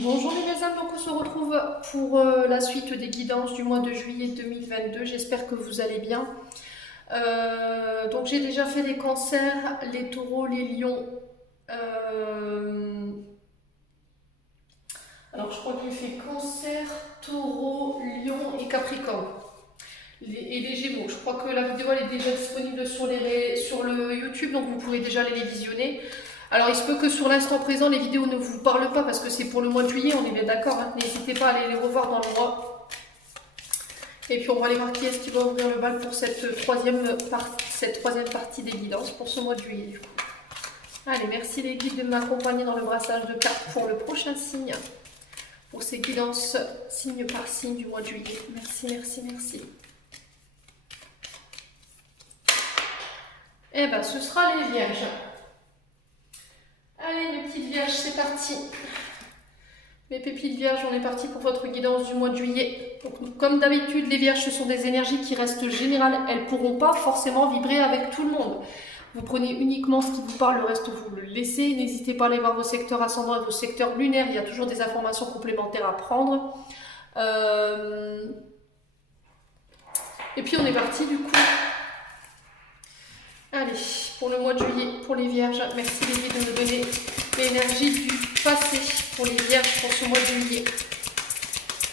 Bonjour les amis, donc on se retrouve pour la suite des guidances du mois de juillet 2022. J'espère que vous allez bien. Donc j'ai déjà fait les cancers, les taureaux, les lions. Alors je crois que j'ai fait cancer, taureau, lion et capricorne. Et les gémeaux. Je crois que la vidéo elle est déjà disponible sur le YouTube, donc vous pourrez déjà aller les visionner. Alors il se peut que sur l'instant présent les vidéos ne vous parlent pas parce que c'est pour le mois de juillet, on est bien d'accord, hein. N'hésitez pas à aller les revoir dans le mois. Et puis on va aller voir qui est-ce qui va ouvrir le bal pour cette troisième partie des guidances pour ce mois de juillet du coup. Allez, merci les guides de m'accompagner dans le brassage de cartes pour le prochain signe. Pour ces guidances signe par signe du mois de juillet. Merci, merci, merci. Eh ben ce sera les vierges. Allez mes petites vierges, c'est parti. Mes pépites vierges, on est parti pour votre guidance du mois de juillet. Donc, comme d'habitude, les vierges, ce sont des énergies qui restent générales. Elles ne pourront pas forcément vibrer avec tout le monde. Vous prenez uniquement ce qui vous parle, le reste vous le laissez. N'hésitez pas à aller voir vos secteurs ascendants et vos secteurs lunaires. Il y a toujours des informations complémentaires à prendre. Et puis on est parti du coup. Allez, pour le mois de juillet, pour les vierges, merci les guides de me donner l'énergie du passé pour les vierges pour ce mois de juillet.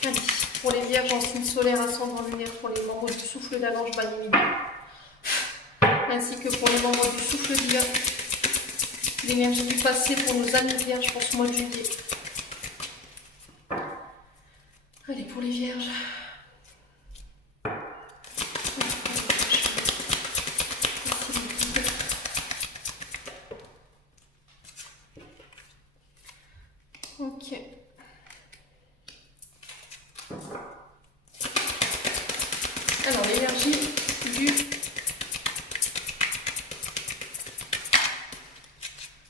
Allez, pour les vierges en signe solaire, ascendant lunaire, pour les membres du souffle d'Alange Banimidi, ainsi que pour les membres du souffle divin, l'énergie du passé pour nos amis vierges pour ce mois de juillet. Allez, pour les vierges. Ok. Alors, l'énergie du...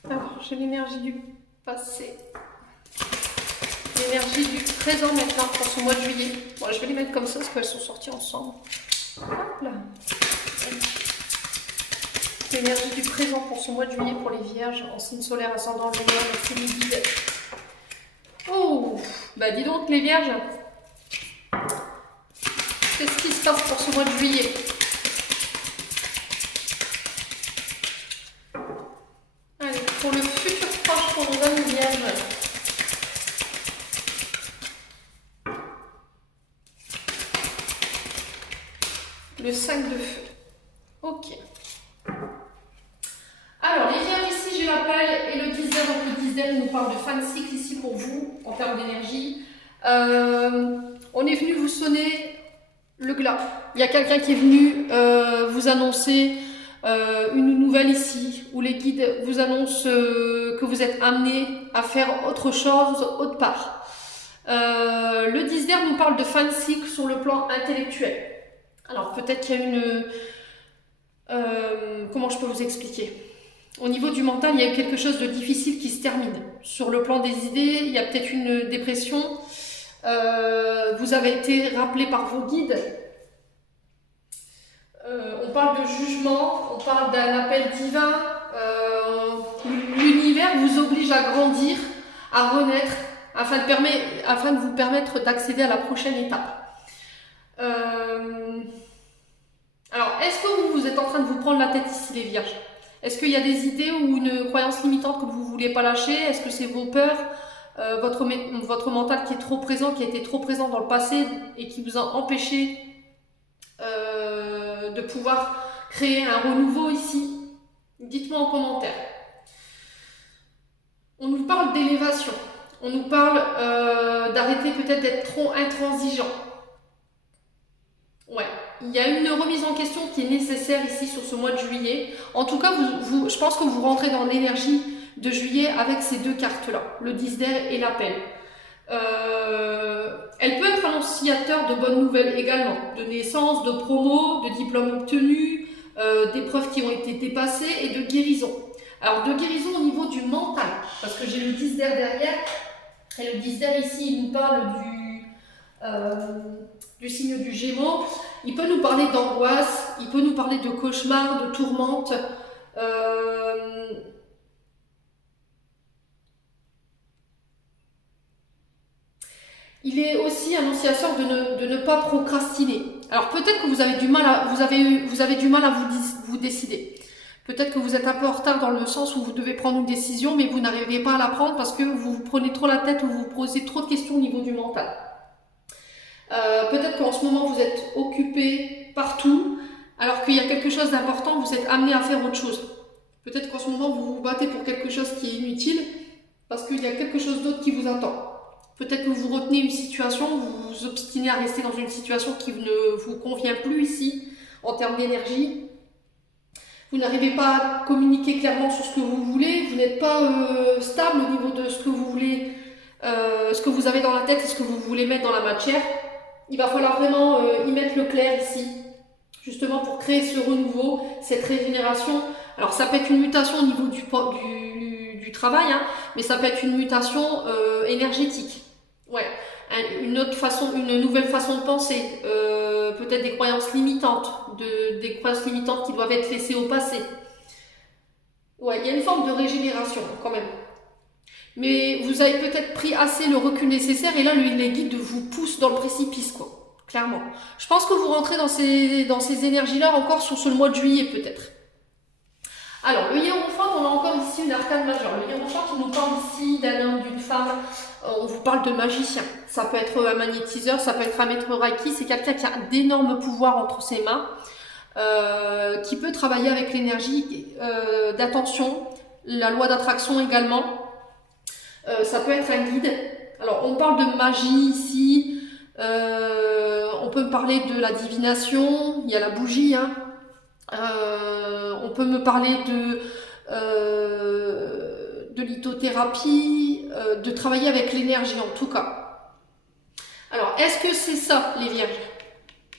Alors, j'ai l'énergie du passé. L'énergie du présent maintenant pour ce mois de juillet. Bon, je vais les mettre comme ça parce qu'elles sont sorties ensemble. Hop là. L'énergie du présent pour ce mois de juillet pour les vierges en signe solaire ascendant lunaire, merci les guides. Oh, bah dis donc les vierges, qu'est-ce qui se passe pour ce mois de juillet? Allez, pour le futur proche pour nos amis vierges. Le 5 de feu. Ok. Alors, les vierges ici, j'ai l'appel et le 10 d'air. Donc, le 10 d'air, il nous parle de fin de cycle ici pour vous, en termes d'énergie. On est venu vous sonner le glas. Il y a quelqu'un qui est venu vous annoncer une nouvelle ici, où les guides vous annoncent que vous êtes amené à faire autre chose autre part. Le 10 d'air nous parle de fin de cycle sur le plan intellectuel. Alors, peut-être qu'il y a une... comment je peux vous expliquer ? Au niveau du mental, il y a quelque chose de difficile qui se termine. Sur le plan des idées, il y a peut-être une dépression. Vous avez été rappelé par vos guides. On parle de jugement, on parle d'un appel divin. L'univers vous oblige à grandir, à renaître, afin de vous permettre d'accéder à la prochaine étape. Alors, est-ce que vous êtes en train de vous prendre la tête ici, les vierges ? Est-ce qu'il y a des idées ou une croyance limitante que vous ne voulez pas lâcher? Est-ce que c'est vos peurs, votre mental qui est trop présent, qui a été trop présent dans le passé et qui vous a empêché de pouvoir créer un renouveau ici? Dites-moi en commentaire. On nous parle d'élévation. On nous parle d'arrêter peut-être d'être trop intransigeant. Ouais. Il y a une remise en question qui est nécessaire ici sur ce mois de juillet. En tout cas, je pense que vous rentrez dans l'énergie de juillet avec ces deux cartes-là, le 10 d'air et l'appel. Elle peut être annonciateur de bonnes nouvelles également, de naissance, de promo, de diplômes obtenus, d'épreuves qui ont été dépassées et de guérison. Alors, de guérison au niveau du mental, parce que j'ai le 10 d'air derrière, et le 10 d'air ici, il nous parle du signe du Gémeaux. Il peut nous parler d'angoisse, il peut nous parler de cauchemars, de tourmentes. Il est aussi annonciateur de ne pas procrastiner. Alors peut-être que vous avez du mal à, vous avez du mal à vous décider. Peut-être que vous êtes un peu en retard dans le sens où vous devez prendre une décision, mais vous n'arrivez pas à la prendre parce que vous vous prenez trop la tête ou vous vous posez trop de questions au niveau du mental. Peut-être qu'en ce moment vous êtes occupé partout, alors qu'il y a quelque chose d'important, vous êtes amené à faire autre chose. Peut-être qu'en ce moment vous vous battez pour quelque chose qui est inutile, parce qu'il y a quelque chose d'autre qui vous attend. Peut-être que vous retenez une situation, vous vous obstinez à rester dans une situation qui ne vous convient plus ici, en termes d'énergie. Vous n'arrivez pas à communiquer clairement sur ce que vous voulez, vous n'êtes pas stable au niveau de ce que vous voulez, ce que vous avez dans la tête et ce que vous voulez mettre dans la matière. Il va falloir vraiment y mettre le clair ici, justement pour créer ce renouveau, cette régénération. Alors ça peut être une mutation au niveau du travail, hein, mais ça peut être une mutation énergétique. Ouais, une autre façon, une nouvelle façon de penser, peut-être des croyances limitantes, des croyances limitantes qui doivent être laissées au passé. Ouais, il y a une forme de régénération quand même. Mais vous avez peut-être pris assez le recul nécessaire et là, les guides vous poussent dans le précipice, quoi. Clairement. Je pense que vous rentrez dans ces énergies-là encore sur ce mois de juillet, peut-être. Alors, le hiérophante, on a encore ici une arcane majeure. Le hiérophante, il nous parle ici d'un homme, d'une femme. On vous parle de magicien. Ça peut être un magnétiseur, ça peut être un maître Reiki. C'est quelqu'un qui a d'énormes pouvoirs entre ses mains, qui peut travailler avec l'énergie d'attention, la loi d'attraction également. Ça peut être un guide. Alors, on parle de magie ici. On peut parler de la divination. Il y a la bougie, hein. On peut me parler de lithothérapie, de travailler avec l'énergie en tout cas. Alors, est-ce que c'est ça, les vierges,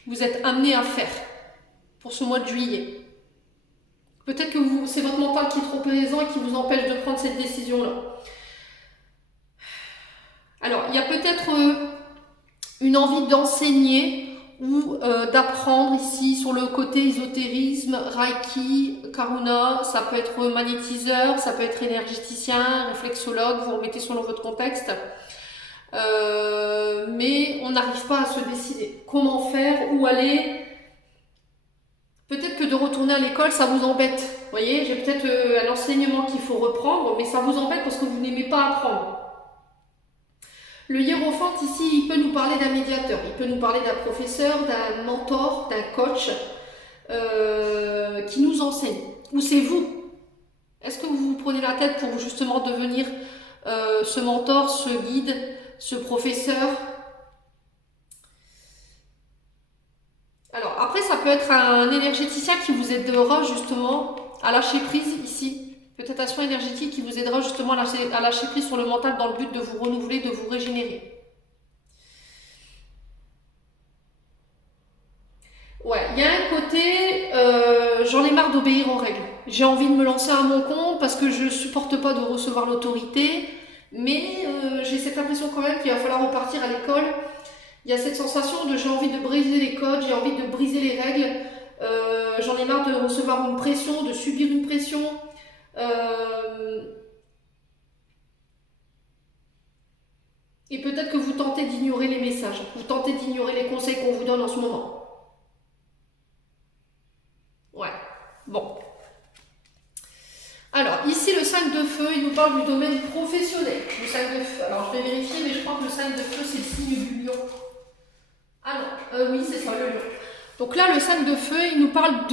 vous êtes amenés à faire pour ce mois de juillet? Peut-être que c'est votre mental qui est trop présent et qui vous empêche de prendre cette décision-là. Alors, il y a peut-être une envie d'enseigner ou d'apprendre ici sur le côté ésotérisme, Reiki, Karuna, ça peut être magnétiseur, ça peut être énergéticien, réflexologue, vous remettez selon votre contexte. Mais on n'arrive pas à se décider. Comment faire, où aller? Peut-être que de retourner à l'école, ça vous embête. Vous voyez, j'ai peut-être un enseignement qu'il faut reprendre, mais ça vous embête parce que vous n'aimez pas apprendre. Le hiérophante ici, il peut nous parler d'un médiateur, il peut nous parler d'un professeur, d'un mentor, d'un coach qui nous enseigne. Ou c'est vous? Est-ce que vous vous prenez la tête pour justement devenir ce mentor, ce guide, ce professeur? Alors après, ça peut être un énergéticien qui vous aidera justement à lâcher prise ici. Peut-être un soin énergétique qui vous aidera justement à lâcher prise sur le mental dans le but de vous renouveler, de vous régénérer. Ouais, il y a un côté, j'en ai marre d'obéir aux règles. J'ai envie de me lancer à mon compte parce que je ne supporte pas de recevoir l'autorité, mais j'ai cette impression quand même qu'il va falloir repartir à l'école. Il y a cette sensation de j'ai envie de briser les codes, j'ai envie de briser les règles, j'en ai marre de recevoir une pression, de subir une pression. Et peut-être que vous tentez d'ignorer les messages, vous tentez d'ignorer les conseils qu'on vous donne en ce moment. Ouais, bon. Alors, ici, le 5 de feu, il nous parle du domaine professionnel. Le 5 de feu, alors je vais vérifier, mais je crois que le 5 de feu, c'est le signe du lion. Ah non, oui, c'est ça, le lion. Donc là, le 5 de feu, il nous parle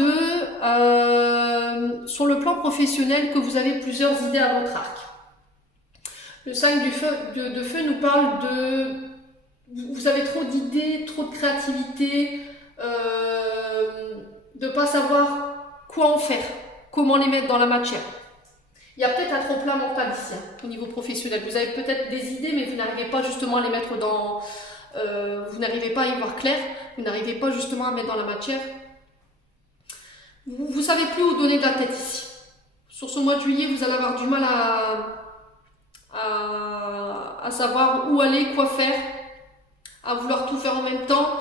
sur le plan professionnel, que vous avez plusieurs idées à votre arc. Le 5 de feu nous parle vous avez trop d'idées, trop de créativité, de ne pas savoir quoi en faire, comment les mettre dans la matière. Il y a peut-être un tremplin mental ici, hein, au niveau professionnel. Vous avez peut-être des idées, mais vous n'arrivez pas justement à les mettre dans... vous n'arrivez pas à y voir clair, vous n'arrivez pas justement à mettre dans la matière. Vous ne savez plus où donner de la tête ici. Sur ce mois de juillet, vous allez avoir du mal à savoir où aller, quoi faire, à vouloir tout faire en même temps.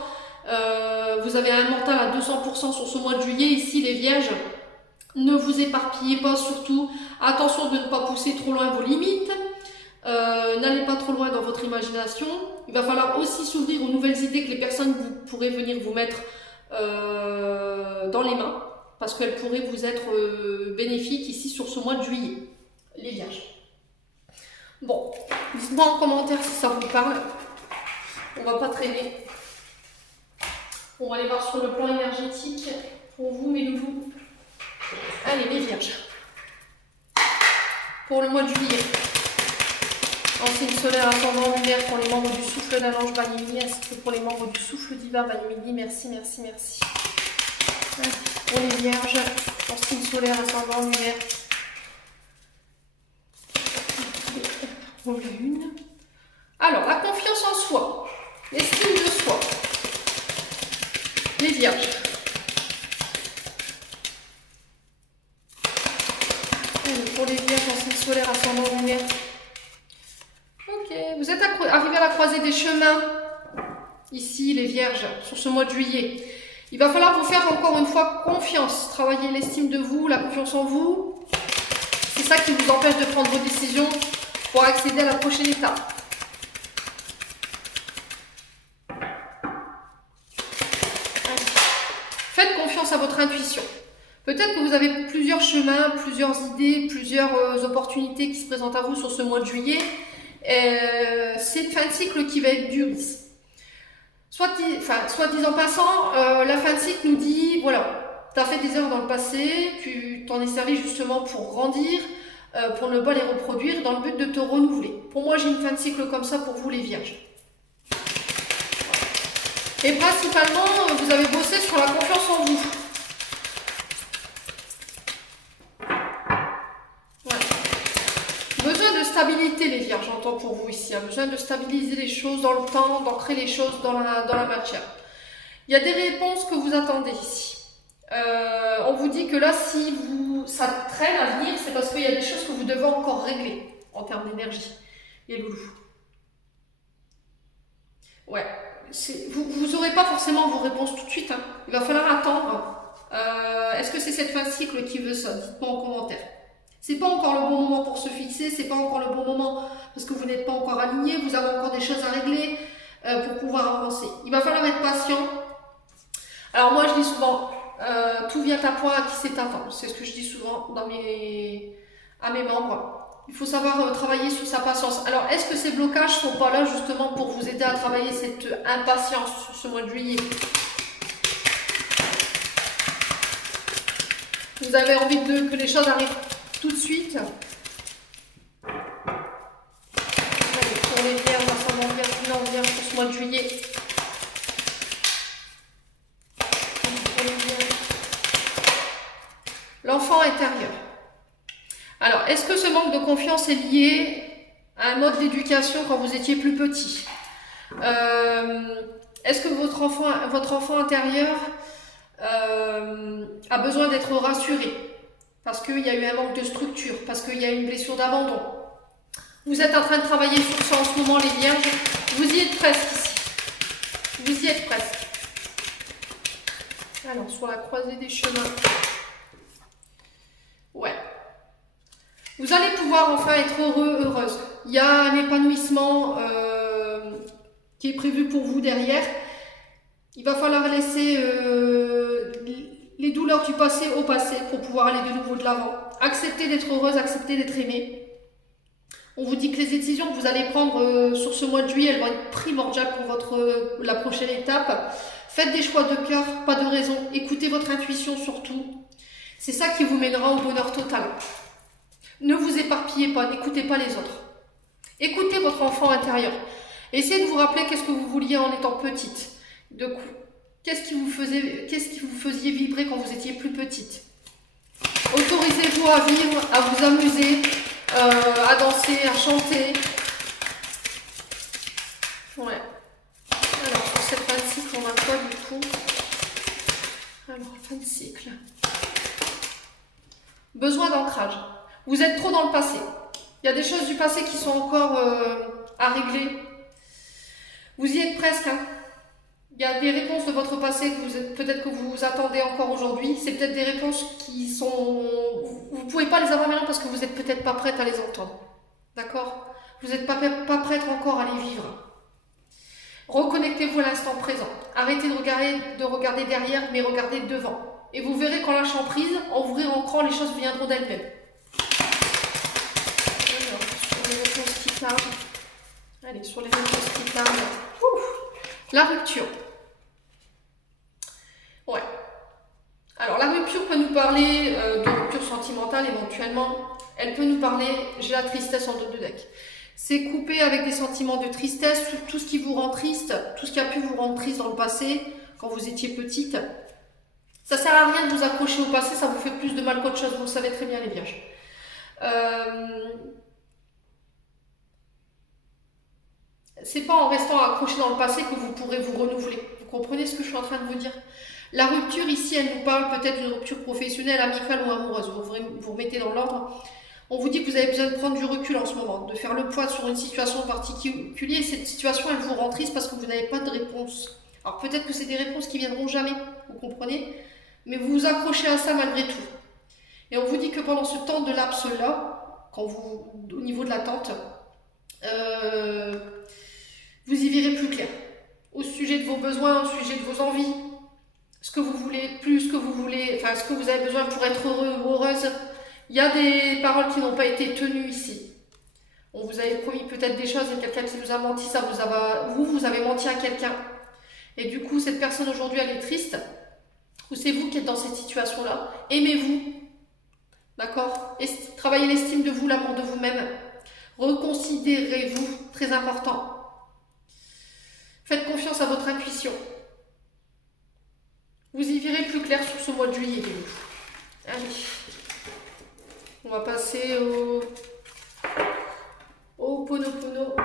Vous avez un mental à 200% sur ce mois de juillet. Ici, les vierges, ne vous éparpillez pas surtout. Attention de ne pas pousser trop loin vos limites. N'allez pas trop loin dans votre imagination. Il va falloir aussi s'ouvrir aux nouvelles idées que les personnes pourraient venir vous mettre dans les mains, parce qu'elles pourraient vous être bénéfiques ici sur ce mois de juillet, les vierges. Bon, dites-moi en commentaire si ça vous parle. On va pas traîner. On va aller voir sur le plan énergétique pour vous, mes loulous. Allez, les vierges. Pour le mois de juillet. En signe solaire, ascendant, lunaire, pour les membres du souffle d'un ange Banimini, ainsi que pour les membres du souffle divin Banimini. Merci, merci, merci. Pour les vierges, en signe solaire, ascendant, lunaire. Pour la lune. Alors, la confiance en soi, l'estime de soi. Les vierges. Pour les vierges, en signe solaire, ascendant, lunaire. Ok, vous êtes arrivés à la croisée des chemins, ici les vierges, sur ce mois de juillet. Il va falloir vous faire encore une fois confiance, travailler l'estime de vous, la confiance en vous. C'est ça qui vous empêche de prendre vos décisions pour accéder à la prochaine étape. Faites confiance à votre intuition. Peut-être que vous avez plusieurs chemins, plusieurs idées, plusieurs opportunités qui se présentent à vous sur ce mois de juillet. C'est une fin de cycle qui va être dure ici. Soit dit en passant, la fin de cycle nous dit, voilà, tu as fait des erreurs dans le passé, tu t'en es servi justement pour grandir, pour ne pas les reproduire, dans le but de te renouveler. Pour moi, j'ai une fin de cycle comme ça pour vous les vierges. Et principalement, vous avez bossé sur la confiance en vous. Besoin de stabilité, les vierges, j'entends pour vous ici. Besoin de stabiliser les choses dans le temps, d'ancrer les choses dans la matière. Il y a des réponses que vous attendez ici. On vous dit que là, si ça traîne à venir, c'est parce qu'il y a des choses que vous devez encore régler en termes d'énergie. Les loulous. Ouais. Vous n'aurez pas forcément vos réponses tout de suite. Hein. Il va falloir attendre. Est-ce que c'est cette fin de cycle qui veut ça? Dites-moi en commentaire. C'est pas encore le bon moment pour se fixer, c'est pas encore le bon moment parce que vous n'êtes pas encore aligné, vous avez encore des choses à régler pour pouvoir avancer. Il va falloir être patient. Alors moi je dis souvent, tout vient à point à qui sait attendre. C'est ce que je dis souvent à mes membres. Il faut savoir travailler sur sa patience. Alors est-ce que ces blocages sont pas là justement pour vous aider à travailler cette impatience sur ce mois de juillet? Vous avez envie que les choses arrivent tout de suite. Allez, pour les vierges, ascendant vierge pour ce mois de juillet. L'enfant intérieur. Alors, est-ce que ce manque de confiance est lié à un mode d'éducation quand vous étiez plus petit? Est-ce que votre enfant intérieur a besoin d'être rassuré? Parce qu'il y a eu un manque de structure, parce qu'il y a eu une blessure d'abandon. Vous êtes en train de travailler sur ça en ce moment, les vierges. Vous y êtes presque ici. Vous y êtes presque. Alors, sur la croisée des chemins. Ouais. Vous allez pouvoir enfin être heureux, heureuse. Il y a un épanouissement qui est prévu pour vous derrière. Il va falloir laisser les douleurs du passé au passé pour pouvoir aller de nouveau de l'avant. Acceptez d'être heureuse, acceptez d'être aimée. On vous dit que les décisions que vous allez prendre sur ce mois de juillet, elles vont être primordiales pour la prochaine étape. Faites des choix de cœur, pas de raison. Écoutez votre intuition surtout. C'est ça qui vous mènera au bonheur total. Ne vous éparpillez pas, n'écoutez pas les autres. Écoutez votre enfant intérieur. Essayez de vous rappeler qu'est-ce que vous vouliez en étant petite. Qu'est-ce qui vous faisiez vibrer quand vous étiez plus petite? Autorisez-vous à vivre, à vous amuser, à danser, à chanter. Ouais. Alors, pour cette fin de cycle, on a quoi du coup? Alors, fin de cycle. Besoin d'ancrage. Vous êtes trop dans le passé. Il y a des choses du passé qui sont encore à régler. Vous y êtes presque, hein. Il y a des réponses de votre passé que peut-être que vous attendez encore aujourd'hui. C'est peut-être des réponses qui sont... Vous ne pouvez pas les avoir maintenant parce que vous n'êtes peut-être pas prête à les entendre. D'accord? Vous n'êtes pas prête encore à les vivre. Reconnectez-vous à l'instant présent. Arrêtez de regarder derrière, mais regardez devant. Et vous verrez qu'en lâchant prise, en vous réancrant, les choses viendront d'elles-mêmes. Alors, sur les réponses qui tardent. Allez, sur les réponses qui tardent. La rupture. Ouais. Alors, la rupture peut nous parler de rupture sentimentale éventuellement. Elle peut nous parler, j'ai la tristesse en dos de deck. C'est couper avec des sentiments de tristesse, tout ce qui vous rend triste, tout ce qui a pu vous rendre triste dans le passé, quand vous étiez petite. Ça sert à rien de vous accrocher au passé, ça vous fait plus de mal qu'autre chose, vous le savez très bien les vierges. C'est pas en restant accroché dans le passé que vous pourrez vous renouveler. Vous comprenez ce que je suis en train de vous dire? La rupture ici, elle nous parle peut-être d'une rupture professionnelle, amicale ou amoureuse. Vous remettez dans l'ordre. On vous dit que vous avez besoin de prendre du recul en ce moment, de faire le poids sur une situation particulière. Cette situation, elle vous rend triste parce que vous n'avez pas de réponse. Alors peut-être que c'est des réponses qui viendront jamais, vous comprenez? Mais vous vous accrochez à ça malgré tout. Et on vous dit que pendant ce temps de laps-là, au niveau de l'attente, vous y verrez plus clair. Au sujet de vos besoins, au sujet de vos envies, ce que vous voulez, plus ce que vous voulez, enfin ce que vous avez besoin pour être heureux ou heureuse. Il y a des paroles qui n'ont pas été tenues ici. On vous avait promis peut-être des choses, il y a quelqu'un qui vous a menti, vous avez menti à quelqu'un. Et du coup, cette personne aujourd'hui, elle est triste. Ou c'est vous qui êtes dans cette situation-là. Aimez-vous. D'accord? Travaillez l'estime de vous, l'amour de vous-même. Reconsidérez-vous, très important. Faites confiance à votre intuition. Vous y verrez plus clair sur ce mois de juillet. Allez. On va passer au Ponopono.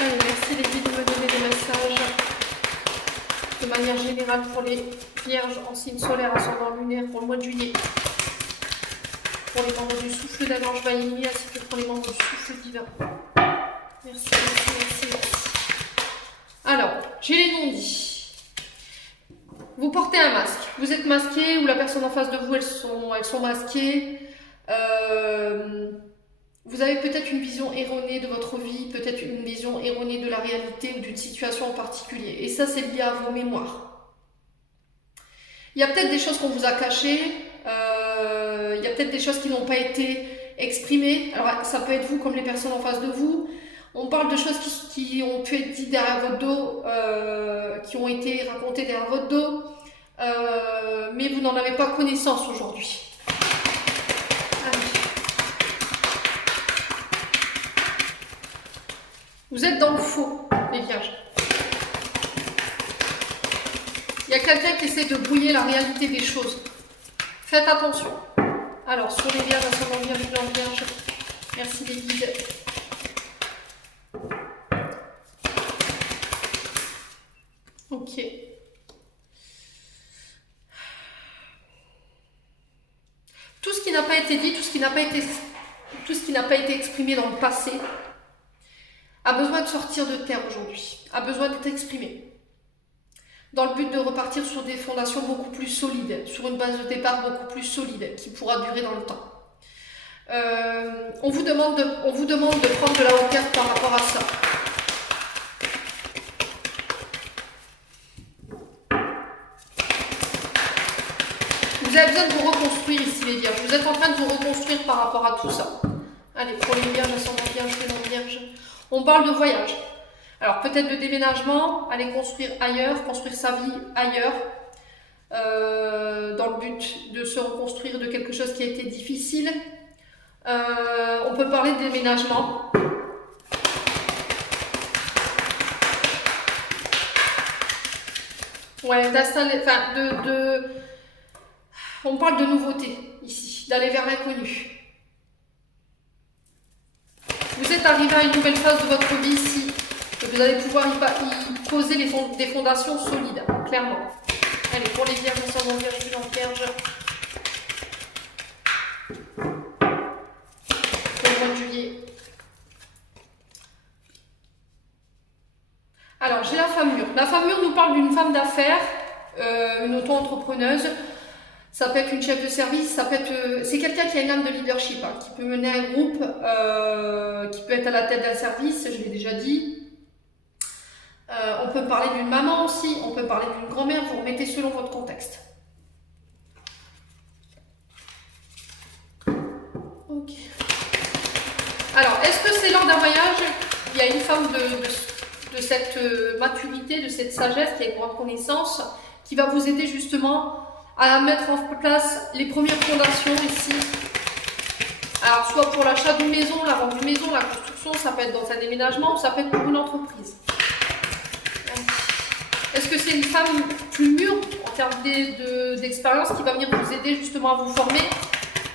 Allez, merci les guides de me donner des messages. De manière générale pour les vierges en signe solaire, ascendant lunaire pour le mois de juillet. Pour les membres du souffle d'Ange Vailly, ainsi que pour les membres du souffle divin. Merci, merci, merci, merci. Alors, j'ai les non-dits. Vous portez un masque, vous êtes masqué ou la personne en face de vous, elles sont masquées. Vous avez peut-être une vision erronée de votre vie, peut-être une vision erronée de la réalité ou d'une situation en particulier. Et ça, c'est lié à vos mémoires. Il y a peut-être des choses qu'on vous a cachées, il y a peut-être des choses qui n'ont pas été exprimées. Alors, ça peut être vous comme les personnes en face de vous. On parle de choses qui ont pu être dites derrière votre dos, qui ont été racontées derrière votre dos, mais vous n'en avez pas connaissance aujourd'hui. Vous êtes dans le faux, les vierges. Il y a quelqu'un qui essaie de brouiller la réalité des choses. Faites attention. Alors, sur les vierges, ascendant vierge, blanc vierge, merci les guides. Ok. Tout ce qui n'a pas été dit, tout ce qui n'a pas été exprimé dans le passé, a besoin de sortir de terre aujourd'hui, a besoin d'être exprimé. Dans le but de repartir sur des fondations beaucoup plus solides, sur une base de départ beaucoup plus solide, qui pourra durer dans le temps. On vous demande de prendre de la hauteur par rapport à ça. Vous avez besoin de vous reconstruire ici les vierges. Vous êtes en train de vous reconstruire par rapport à tout ça. Allez, pour les vierges, ascendant vierge, non vierge. On parle de voyage. Alors peut-être de déménagement, aller construire ailleurs, construire sa vie ailleurs, dans le but de se reconstruire de quelque chose qui a été difficile. On peut parler de déménagement. Ouais, d'installer, enfin on parle de nouveauté ici, d'aller vers l'inconnu. Vous êtes arrivé à une nouvelle phase de votre vie ici. Et vous allez pouvoir y poser des fondations solides, clairement. Allez, pour les vierges, ascendant vierge, blanc vierge. Pour le mois de juillet. Alors, j'ai la femme mûre. La femme mûre nous parle d'une femme d'affaires, une auto-entrepreneuse. Ça peut être une chef de service, ça peut être, c'est quelqu'un qui a une âme de leadership, hein, qui peut mener un groupe, qui peut être à la tête d'un service, je l'ai déjà dit. On peut parler d'une maman aussi, on peut parler d'une grand-mère, vous remettez selon votre contexte. Ok. Alors, est-ce que c'est lors d'un voyage, il y a une femme de cette maturité, de cette sagesse, qui a une grande connaissance, qui va vous aider justement à mettre en place les premières fondations ici. Alors, soit pour l'achat d'une maison, la vente d'une maison, la construction, ça peut être dans un déménagement, ou ça peut être pour une entreprise. Est-ce que c'est une femme plus mûre en termes d'expérience qui va venir vous aider justement à vous former?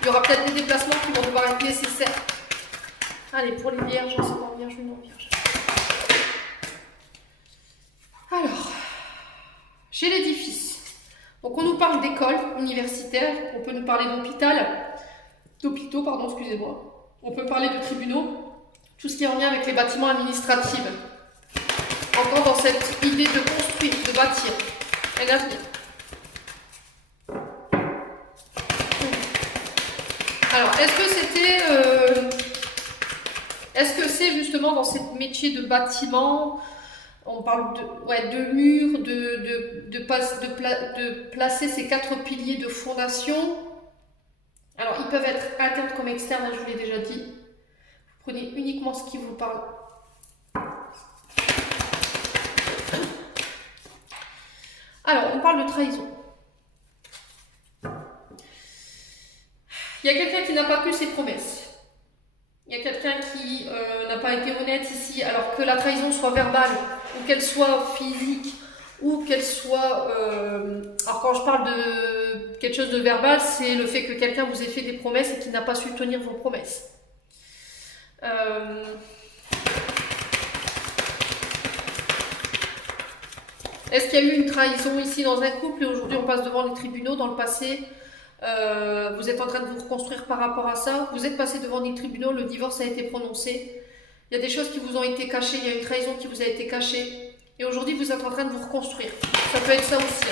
Il y aura peut-être des déplacements qui vont devoir être nécessaires. Allez, pour les vierges, c'est pas vierge ou non vierge. Alors, chez l'édifice. Donc on nous parle d'école universitaire, on peut nous parler d'hôpitaux, pardon, excusez-moi. On peut parler de tribunaux, tout ce qui est en lien avec les bâtiments administratifs. Encore dans cette idée de construire, de bâtir un avenir. Alors, est-ce que c'est justement dans ce métier de bâtiment, on parle de murs, de placer ces 4 piliers de fondation. Alors, ils peuvent être internes comme externes, je vous l'ai déjà dit. Vous prenez uniquement ce qui vous parle. Alors, on parle de trahison. Il y a quelqu'un qui n'a pas tenu ses promesses. Il y a quelqu'un qui n'a pas été honnête ici, alors que la trahison soit verbale, ou qu'elle soit physique, ou qu'elle soit... alors quand je parle de quelque chose de verbal, c'est le fait que quelqu'un vous ait fait des promesses et qu'il n'a pas su tenir vos promesses. Est-ce qu'il y a eu une trahison ici dans un couple et aujourd'hui on passe devant les tribunaux? Dans le passé, vous êtes en train de vous reconstruire par rapport à ça. Vous êtes passé devant les tribunaux, le divorce a été prononcé. Il y a des choses qui vous ont été cachées, il y a une trahison qui vous a été cachée. Et aujourd'hui, vous êtes en train de vous reconstruire. Ça peut être ça aussi.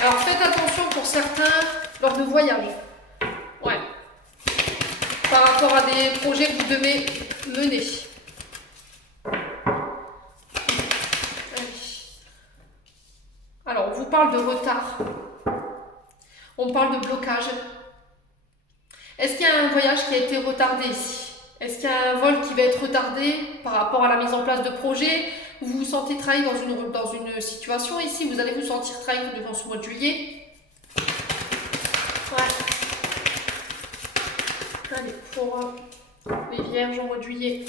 Alors faites attention pour certains lors de voyages. Ouais. Par rapport à des projets que vous devez mener. Alors, on vous parle de retard. On parle de blocage. Est-ce qu'il y a un voyage qui a été retardé ici? Est-ce qu'il y a un vol qui va être retardé par rapport à la mise en place de projets? Vous vous sentez trahi dans une situation ici? Vous allez vous sentir trahi devant ce mois de juillet? Ouais. Allez, pour les vierges en mois de juillet.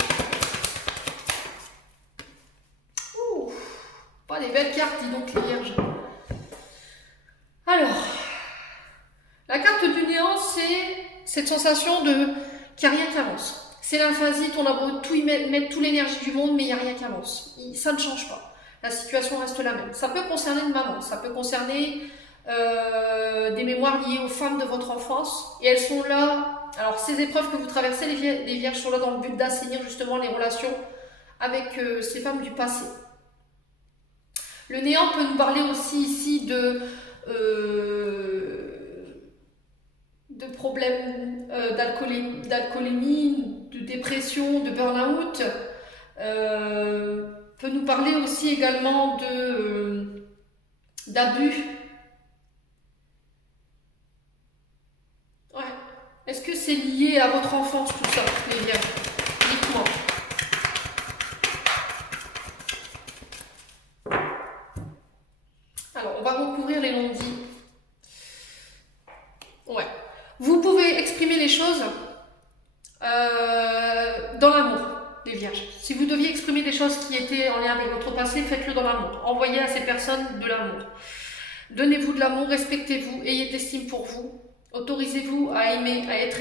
Ouh, pas des belles cartes, dis donc les vierges. Alors, la carte du néant, c'est cette sensation qu'il n'y a rien qui avance. C'est l'emphasite, on a beau tout y mettre toute l'énergie du monde, mais il n'y a rien qui avance. Ça ne change pas. La situation reste la même. Ça peut concerner une maman, ça peut concerner des mémoires liées aux femmes de votre enfance. Et elles sont là. Alors, ces épreuves que vous traversez, les vierges sont là dans le but d'assainir justement les relations avec ces femmes du passé. Le néant peut nous parler aussi ici de problèmes d'alcoolémie, de dépression, de burn-out. Peut nous parler aussi également d'abus. Ouais. Est-ce que c'est lié à votre enfance tout ça, les vierges? Dites-moi. Alors, on va recouvrir les non-dits. Ouais. Vous pouvez exprimer les choses dans l'amour, les vierges. Si vous deviez exprimer des choses qui étaient en lien avec votre passé, faites-le dans l'amour. Envoyez à ces personnes de l'amour. Donnez-vous de l'amour, respectez-vous, ayez de l'estime pour vous. Autorisez-vous à aimer, à être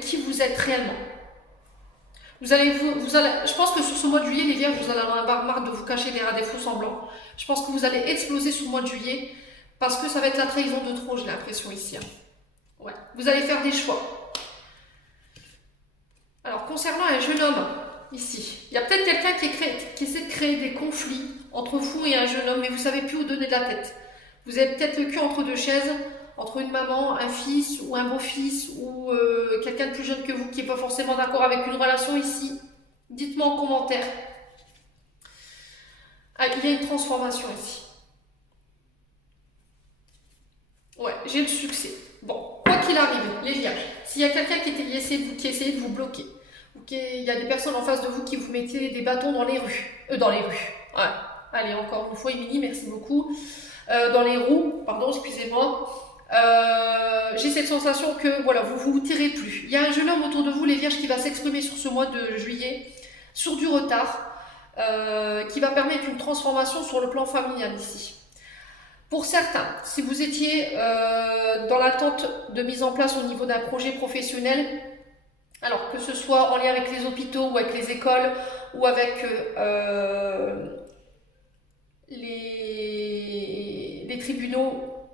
qui vous êtes réellement. Je pense que sur ce mois de juillet, les vierges, vous allez en avoir marre de vous cacher derrière des faux semblants. Je pense que vous allez exploser sur le mois de juillet parce que ça va être la trahison de trop, j'ai l'impression ici. Ouais. Vous allez faire des choix. Alors, concernant un jeune homme, ici, il y a peut-être quelqu'un qui essaie de créer des conflits entre vous et un jeune homme, mais vous ne savez plus où donner de la tête. Vous avez peut-être le cul entre deux chaises, entre une maman, un fils ou un beau-fils ou quelqu'un de plus jeune que vous qui n'est pas forcément d'accord avec une relation ici. Dites-moi en commentaire. Ah, il y a une transformation ici. Ouais, j'ai le succès. Bon, quoi qu'il arrive, les vierges, s'il y a quelqu'un qui essayait de vous bloquer, ou qu'il y a des personnes en face de vous qui vous mettaient des bâtons dans les rues, ouais, allez, encore une fois, Émilie, merci beaucoup, dans les roues, pardon, excusez-moi, j'ai cette sensation que, voilà, vous vous tirez plus. Il y a un jeune homme autour de vous, les vierges, qui va s'exprimer sur ce mois de juillet, sur du retard, qui va permettre une transformation sur le plan familial ici. Pour certains, si vous étiez dans l'attente de mise en place au niveau d'un projet professionnel, alors que ce soit en lien avec les hôpitaux ou avec les écoles ou avec les tribunaux,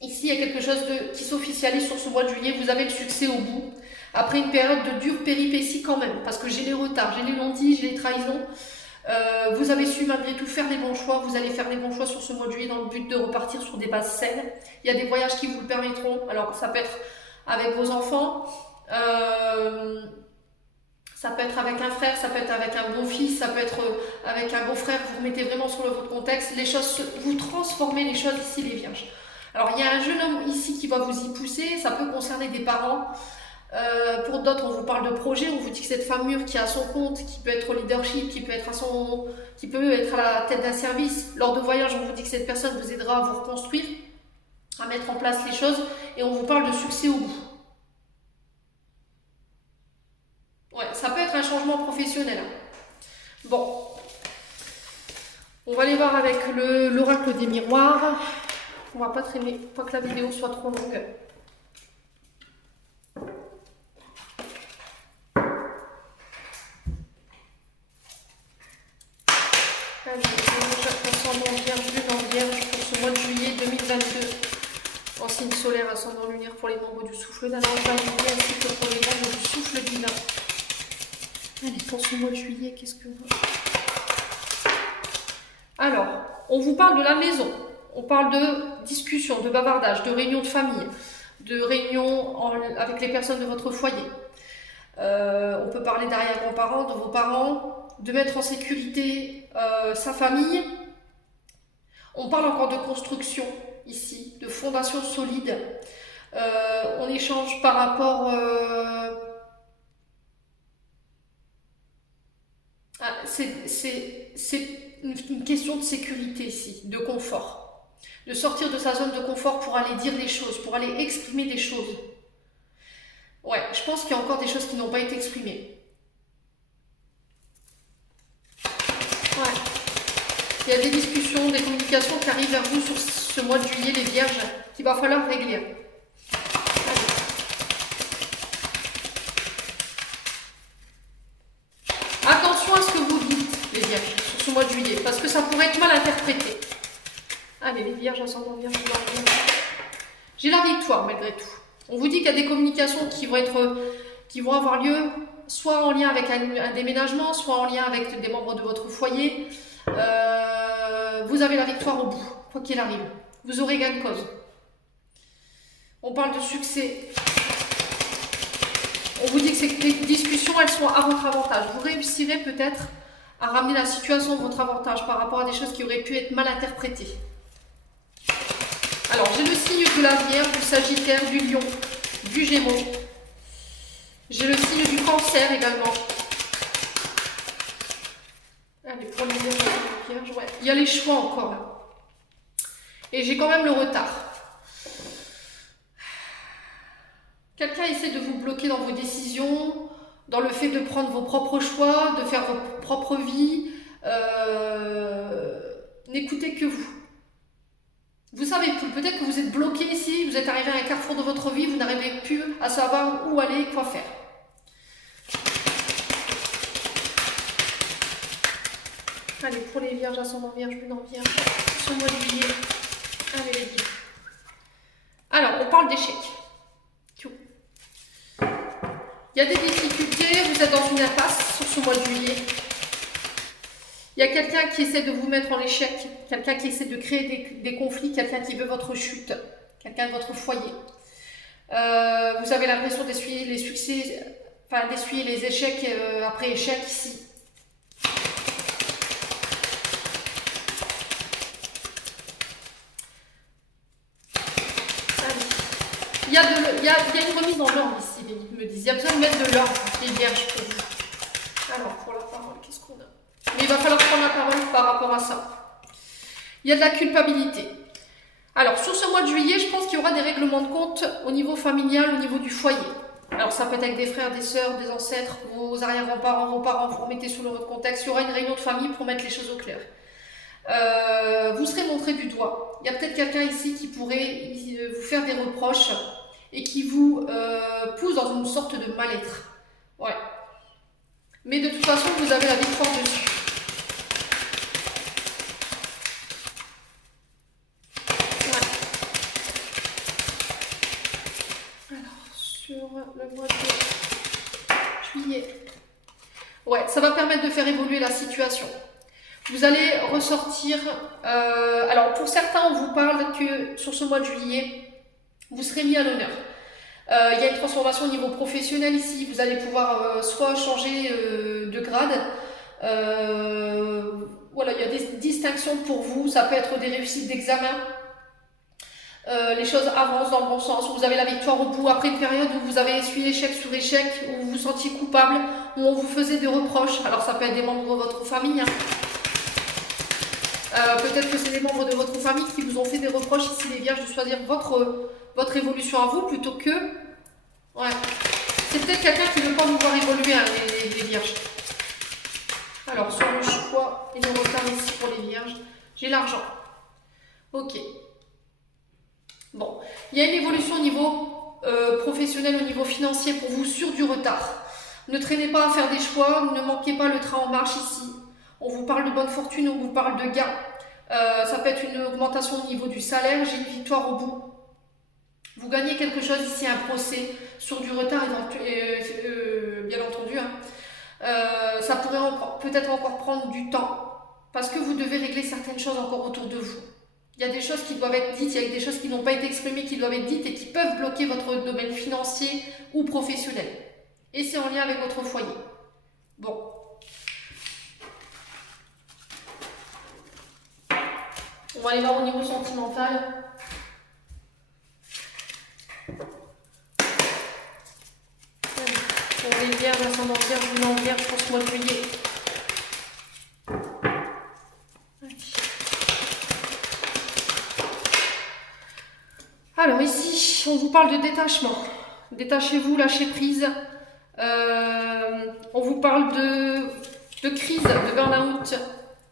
ici il y a quelque chose qui s'officialise sur ce mois de juillet, vous avez le succès au bout, après une période de dure péripétie quand même, parce que j'ai les retards, j'ai les non-dits, j'ai les trahisons. Vous avez su malgré tout faire des bons choix, vous allez faire des bons choix sur ce mois de juillet dans le but de repartir sur des bases saines. Il y a des voyages qui vous le permettront, alors ça peut être avec vos enfants, ça peut être avec un frère, ça peut être avec un beau-fils, ça peut être avec un beau-frère, vous remettez vraiment sur votre contexte, les choses, vous transformez les choses ici les vierges. Alors il y a un jeune homme ici qui va vous y pousser, ça peut concerner des parents. Pour d'autres, on vous parle de projet, on vous dit que cette femme mûre qui a son compte, qui peut être au leadership, qui peut être à la tête d'un service, lors de voyage, on vous dit que cette personne vous aidera à vous reconstruire, à mettre en place les choses, et on vous parle de succès au bout. Ouais, ça peut être un changement professionnel. Bon, on va aller voir avec l'oracle des miroirs. On va pas traîner, pas que la vidéo soit trop longue. Ascendant vierge, lune en vierge pour ce mois de juillet 2022. En signe solaire, ascendant lunaire pour les membres du souffle d'Alain, ainsi que pour les membres du souffle divin. Allez, pour ce mois de juillet, qu'est-ce que vous... Alors, on vous parle de la maison. On parle de discussion, de bavardage, de réunion de famille, de réunion avec les personnes de votre foyer. On peut parler d'arrière-grands-parents, de vos parents, de mettre en sécurité sa famille. On parle encore de construction ici, de fondation solide. On échange par rapport... c'est une question de sécurité ici, de confort. De sortir de sa zone de confort pour aller dire les choses, pour aller exprimer des choses. Ouais, je pense qu'il y a encore des choses qui n'ont pas été exprimées. Ouais. Il y a des discussions, des communications qui arrivent vers vous sur ce mois de juillet, les vierges, qu'il va falloir régler. Allez. Attention à ce que vous dites, les vierges, sur ce mois de juillet, parce que ça pourrait être mal interprété. Allez, les vierges, ascendant vierge, j'ai la victoire malgré tout. On vous dit qu'il y a des communications qui vont avoir lieu, soit en lien avec un déménagement, soit en lien avec des membres de votre foyer. Vous avez la victoire au bout, quoi qu'il arrive. Vous aurez gain de cause. On parle de succès. On vous dit que ces discussions, elles sont à votre avantage. Vous réussirez peut-être à ramener la situation de votre avantage par rapport à des choses qui auraient pu être mal interprétées. Alors, j'ai le signe de la Vierge, du Sagittaire, du Lion, du Gémeaux. J'ai le signe du Cancer également. Allez, pour les Vierges, ouais. Il y a les choix encore là. Et j'ai quand même le retard. Quelqu'un essaie de vous bloquer dans vos décisions, dans le fait de prendre vos propres choix, de faire votre propre vie. N'écoutez que vous. Vous savez plus, peut-être que vous êtes bloqué ici, vous êtes arrivé à un carrefour de votre vie, vous n'arrivez plus à savoir où aller, quoi faire. Allez, pour les vierges, ascendant vierge, lune en vierge, ce mois de juillet. Allez les vierges. Alors, on parle d'échec. Il y a des difficultés, vous êtes dans une impasse sur ce mois de juillet. Il y a quelqu'un qui essaie de vous mettre en échec, quelqu'un qui essaie de créer des conflits, quelqu'un qui veut votre chute, quelqu'un de votre foyer. Vous avez l'impression d'essuyer les succès, enfin d'essuyer les échecs après échec ici. Il y a une remise en ordre ici, les guides me disent. Il y a besoin de mettre de l'ordre, les vierges, pour vous. Alors, pour la parole, qu'est-ce qu'on a? Mais il va falloir prendre la parole par rapport à ça. Il y a de la culpabilité. Alors, sur ce mois de juillet, je pense qu'il y aura des règlements de compte au niveau familial, au niveau du foyer. Alors, ça peut être avec des frères, des sœurs, des ancêtres, vos arrière-grands-parents, vos parents, vous remettez sur votre contexte. Il y aura une réunion de famille pour mettre les choses au clair. Vous serez montré du doigt. Il y a peut-être quelqu'un ici qui pourrait vous faire des reproches et qui vous pousse dans une sorte de mal-être. Ouais. Mais de toute façon, vous avez la victoire dessus. Ouais. Alors, sur le mois de juillet. Ouais, ça va permettre de faire évoluer la situation. Vous allez ressortir... alors, pour certains, on vous parle que sur ce mois de juillet, vous serez mis à l'honneur. Il y a une transformation au niveau professionnel ici. Vous allez pouvoir soit changer de grade. Voilà, il y a des distinctions pour vous. Ça peut être des réussites d'examen. Les choses avancent dans le bon sens. Vous avez la victoire au bout. Après une période où vous avez essuyé échec sur échec, où vous vous sentiez coupable, où on vous faisait des reproches. Alors, ça peut être des membres de votre famille. Hein. Peut-être que c'est des membres de votre famille qui vous ont fait des reproches ici, les vierges, de choisir votre évolution à vous plutôt que... Ouais. C'est peut-être quelqu'un qui ne veut pas vous voir évoluer, hein, les vierges. Alors, sur le choix et le retard ici pour les vierges, j'ai l'argent. Ok. Bon. Il y a une évolution au niveau professionnel, au niveau financier pour vous sur du retard. Ne traînez pas à faire des choix, ne manquez pas le train en marche ici. On vous parle de bonne fortune, on vous parle de gain. Ça peut être une augmentation au niveau du salaire, j'ai une victoire au bout. Vous gagnez quelque chose ici, un procès sur du retard, bien entendu. Hein. Ça pourrait peut-être encore prendre du temps parce que vous devez régler certaines choses encore autour de vous. Il y a des choses qui doivent être dites, il y a des choses qui n'ont pas été exprimées, qui doivent être dites et qui peuvent bloquer votre domaine financier ou professionnel. Et c'est en lien avec votre foyer. Bon. On va aller voir au niveau sentimental. Pour les vierges, ascendant vierge, lunan vierge pour ce mois de juillet. Alors ici, on vous parle de détachement. Détachez-vous, lâchez prise. On vous parle de crise, de burn-out.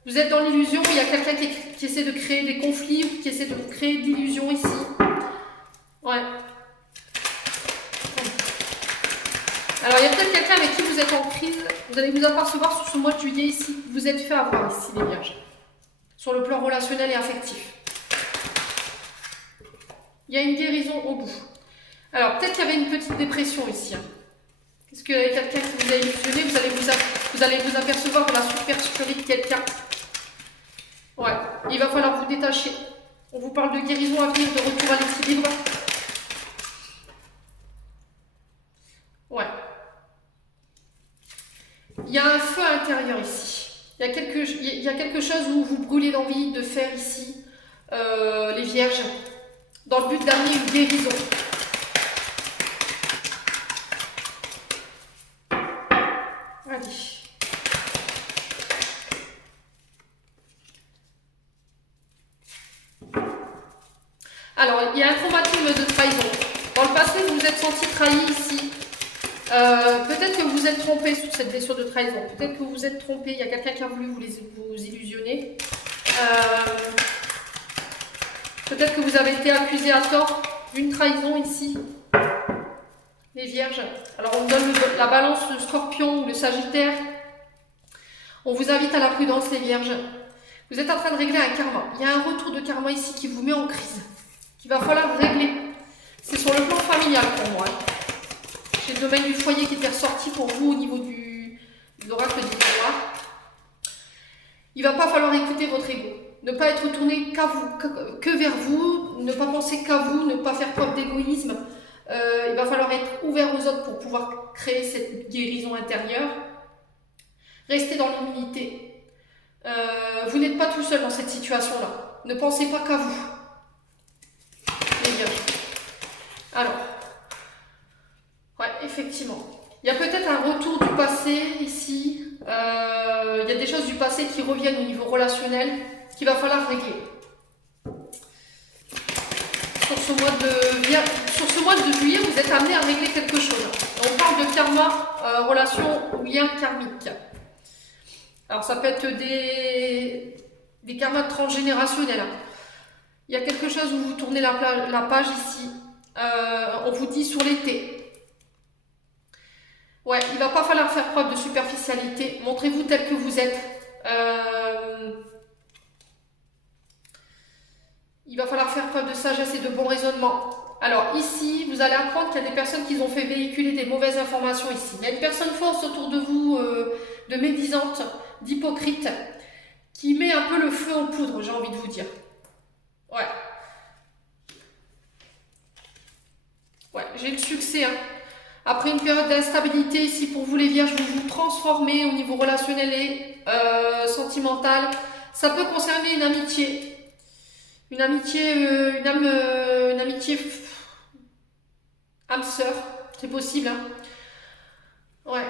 Vous êtes dans l'illusion, il y a quelqu'un qui essaie de créer des conflits, qui essaie de créer de l'illusion ici. Ouais. Alors, il y a peut-être quelqu'un avec qui vous êtes en crise. Vous allez vous apercevoir sur ce mois de juillet ici. Vous êtes fait avoir ici, les vierges. Sur le plan relationnel et affectif. Il y a une guérison au bout. Alors, peut-être qu'il y avait une petite dépression ici. Hein. Est-ce qu'il y a quelqu'un qui vous a illusionné? Vous allez vous apercevoir de la supercherie de quelqu'un. Ouais, il va falloir vous détacher. On vous parle de guérison à venir, de retour à l'équilibre. Ouais. Il y a un feu intérieur ici. Il y a quelque chose où vous brûlez d'envie de faire ici, les vierges, dans le but d'amener une guérison. Allez. Alors, il y a un traumatisme de trahison. Dans le passé, vous vous êtes senti trahi ici. Peut-être que vous vous êtes trompé sur cette blessure de trahison. Peut-être que vous vous êtes trompé. Il y a quelqu'un qui a voulu vous illusionner. Peut-être que vous avez été accusé à tort d'une trahison ici. Les vierges. Alors, on vous donne la balance, le scorpion ou le sagittaire. On vous invite à la prudence, les vierges. Vous êtes en train de régler un karma. Il y a un retour de karma ici qui vous met en crise. Qu'il va falloir régler. C'est sur le plan familial pour moi. J'ai le domaine du foyer qui était ressorti pour vous au niveau de l'oracle du pouvoir. il va pas falloir écouter votre ego. Ne pas être tourné que vers vous, ne pas penser qu'à vous, ne pas faire preuve d'égoïsme. Il va falloir être ouvert aux autres pour pouvoir créer cette guérison intérieure. Restez dans l'humilité. Vous n'êtes pas tout seul dans cette situation-là. Ne pensez pas qu'à vous. Les vierges. Alors, ouais, effectivement. Il y a peut-être un retour du passé ici. Il y a des choses du passé qui reviennent au niveau relationnel qu'il va falloir régler. Sur ce mois de juillet, vous êtes amené à régler quelque chose. On parle de karma, relation ou lien karmique. Alors ça peut être des karmas transgénérationnels. Il y a quelque chose où vous tournez la page ici. On vous dit sur l'été. Ouais, il va pas falloir faire preuve de superficialité. Montrez-vous tel que vous êtes. Il va falloir faire preuve de sagesse et de bon raisonnement. Alors ici, vous allez apprendre qu'il y a des personnes qui ont fait véhiculer des mauvaises informations ici. Il y a une personne fausse autour de vous, de médisante, d'hypocrite, qui met un peu le feu aux poudres, j'ai envie de vous dire. Ouais. Ouais, j'ai le succès. Hein. Après une période d'instabilité ici pour vous les vierges, vous vous transformez au niveau relationnel et sentimental. Ça peut concerner une amitié. Une amitié âme sœur, c'est possible. Hein. Ouais.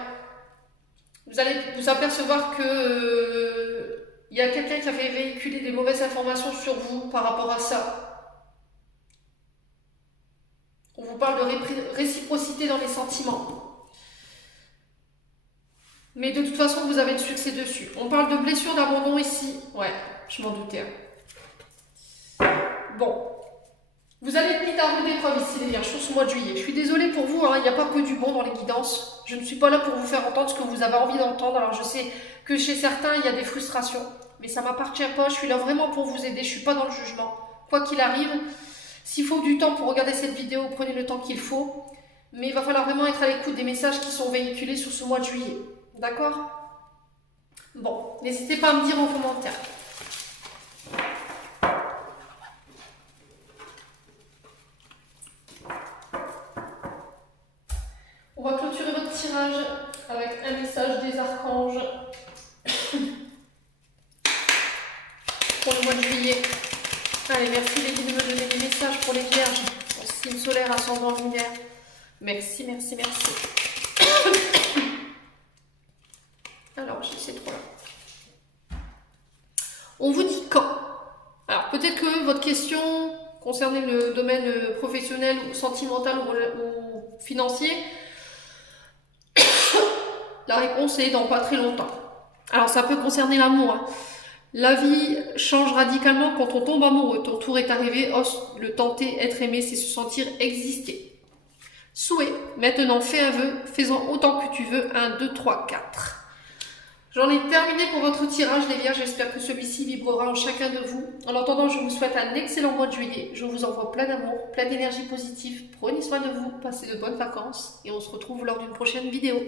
Vous allez vous apercevoir que il y a quelqu'un qui avait véhiculé des mauvaises informations sur vous par rapport à ça. On vous parle de réciprocité dans les sentiments. Mais de toute façon, vous avez le succès dessus. On parle de blessure d'abandon ici. Ouais, je m'en doutais. Hein. Bon, vous allez être mis à rude épreuve ici les vierges sur ce mois de juillet. Je suis désolée pour vous, hein, il n'y a pas que du bon dans les guidances. Je ne suis pas là pour vous faire entendre ce que vous avez envie d'entendre. Alors je sais que chez certains, il y a des frustrations. Mais ça ne m'appartient pas, je suis là vraiment pour vous aider. Je ne suis pas dans le jugement. Quoi qu'il arrive, s'il faut du temps pour regarder cette vidéo, prenez le temps qu'il faut. Mais il va falloir vraiment être à l'écoute des messages qui sont véhiculés sur ce mois de juillet. D'accord? Bon, n'hésitez pas à me dire en commentaire. On va clôturer votre tirage avec un message des archanges pour le mois de juillet. Allez, merci les guides de me donner des messages pour les vierges. Signe solaire, ascendant lunaire. Merci, merci, merci. Alors, j'ai ces trois-là. On vous dit quand? Alors, peut-être que votre question concernait le domaine professionnel ou sentimental ou financier. La réponse est dans pas très longtemps. Alors ça peut concerner l'amour. Hein. La vie change radicalement quand on tombe amoureux. Ton tour est arrivé, ose le tenter, être aimé, c'est se sentir exister. Souhait. Maintenant fais un vœu, fais-en autant que tu veux. 1, 2, 3, 4. J'en ai terminé pour votre tirage les vierges. J'espère que celui-ci vibrera en chacun de vous. En attendant, je vous souhaite un excellent mois de juillet. Je vous envoie plein d'amour, plein d'énergie positive. Prenez soin de vous, passez de bonnes vacances et on se retrouve lors d'une prochaine vidéo.